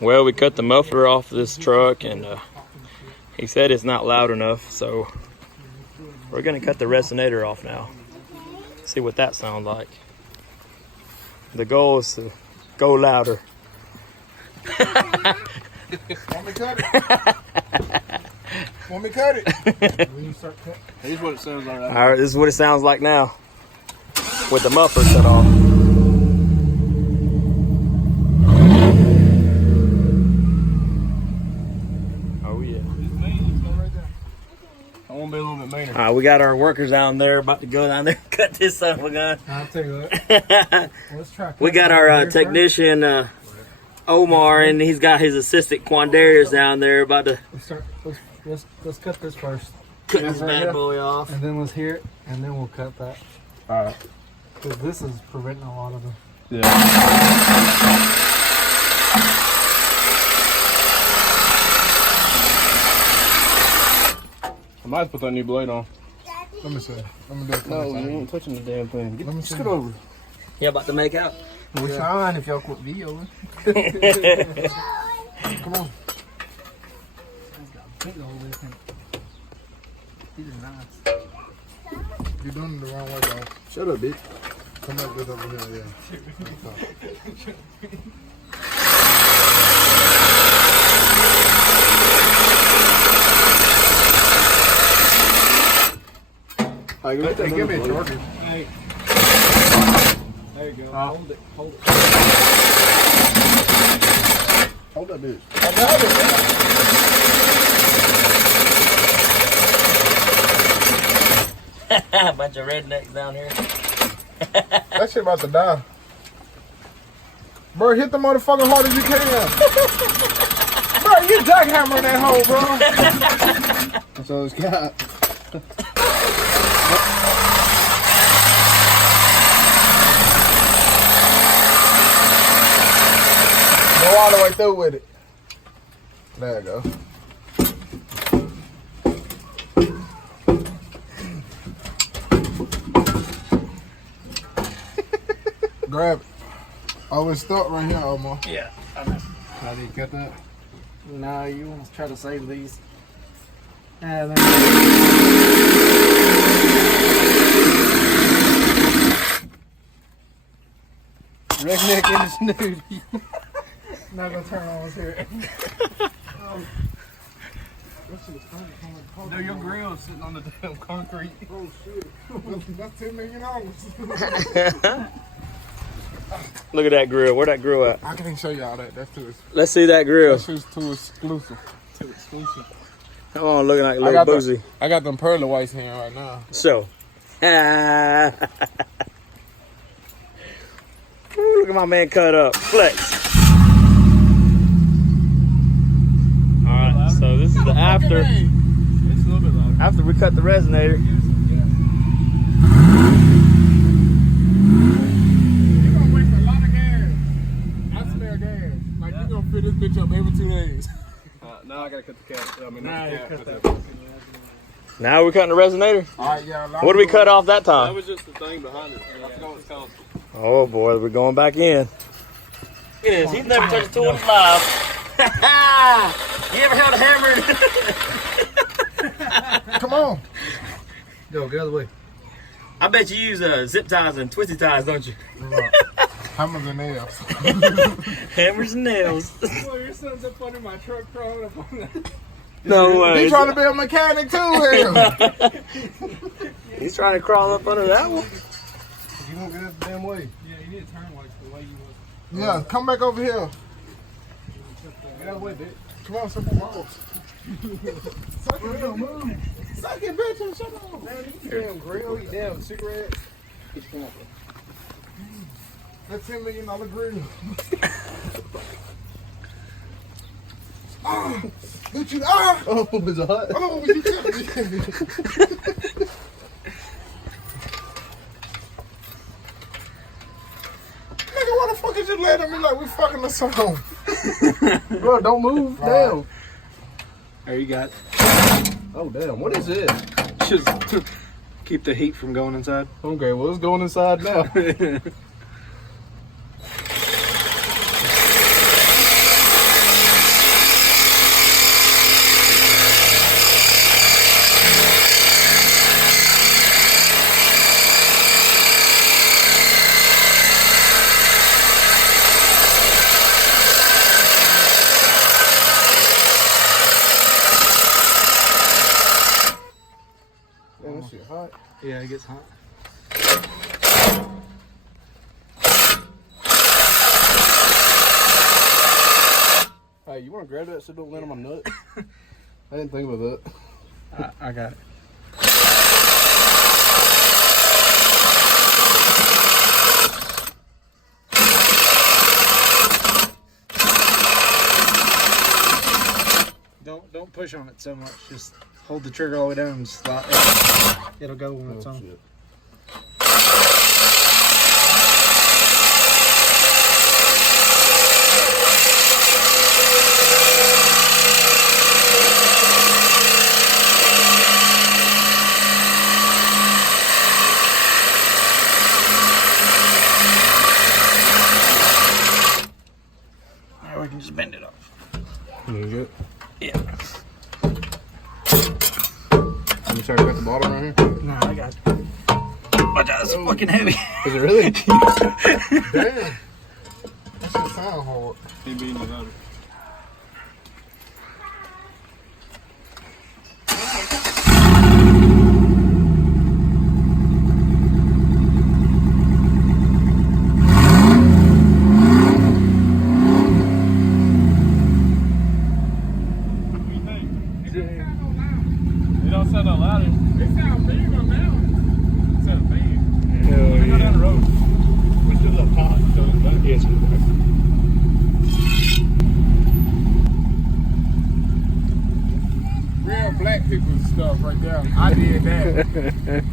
Well, we cut the muffler off this truck, and he said it's not loud enough, so we're gonna cut the resonator off now. See what that sounds like. The goal is to go louder. Want me cut it? Want me cut it? Here's what it sounds like. All right, this is what it sounds like now, with the muffler cut off. Oh yeah. I want to be a little bit meaner. All right, we got our workers down there about to go down there and cut this son of a gun. I'll tell you what. Let's try. We got our technician Omar, and he's got his assistant Quandarius down there about to Let's cut this first. cut this bad boy off. And then let's hear it, and then we'll cut that. All right. Because this is preventing a lot of them. Yeah. I might put that new blade on. Let me see. Let me do it. No, you ain't touching the damn thing. Let me scoot over. You about to make out? We're trying if y'all quit videoing. Come on. These are nice. You're doing it the wrong way, guys. Shut up, bitch. Come back with over here, yeah. Hey, give me a charger. Hey. There you go. Hold it. Hold it. Hold that bitch. I got it. Bunch of rednecks down here. That shit about to die. Bro, hit the motherfucker hard as you can. Bro, you jackhammering that hole, bro. That's all it's got. Go all the way through with it. There you go. Grab it. Oh, it's stuck right here, Omar. Yeah, I know. How do you cut that? No, you want to try to save these. And then Redneck in his nude. not gonna turn on here. No, your grill's sitting on the damn concrete. Oh shit. That's $10 million. Look at that grill. Where that grill at? I can't show y'all that. That's too exclusive. Let's see that grill. That's too exclusive. Too exclusive. Come on, looking like a little boozy. I got them pearly whites here right now. So. Ooh, look at my man cut up. Flex. Alright, so this is the after. It's a little bit louder. After we cut the resonator. You're gonna waste a lot of gas. I smell gas. Like you're gonna fill this bitch up every 2 days. Now I gotta cut the cap. I mean, cut that. Now we're cutting the resonator? Alright, yeah. What did we cut off that time? That was just the thing behind it. I forgot what it's called. Oh boy, we're going back in. Look at this, he's never touched a tool in his life. You ever held a hammer? Come on. Go the other way. I bet you use zip ties and twisty ties, don't you? Hammers and nails. Hammers and nails. Boy, your son's up under my truck crawling up on that. No way. He's trying to be a mechanic too here. He's trying to crawl up under that one. You won't get out the damn way. Yeah, you need to turn like the way you was. Yeah, come back over here. Get out of the way, bitch. Come on, some more. Suck it, move. Suck it, bitch, and shut up. Man, you damn grill, you damn cigarette. That's $10 million grill. Ah, bitch, you Oh, is it hot? Oh, you got me. Nigga, why the fuck is you letting me like we fucking the song? Bro, don't move. Damn. There you got. Oh, damn. What is this? Just keep the heat from going inside. Okay, well, it's going inside now. Yeah, it gets hot. Hey, you want to grab that so don't land on my nut? I didn't think about that. I got it. Don't push on it so much. Just hold the trigger all the way down and slide. It'll go when it's on. Shit. Now we can just bend it off. You good? Yeah. Let me try to cut the bottom right here. No, I got it. Watch out, it's fucking heavy. Is it really? Damn. That shit sound hard. He beating you louder. It don't sound no louder. It sounds big on now. It sounds big. Hell Go down the road. We're still up top, so it's back. Yes, it's back. Real black people stuff right there. I did that.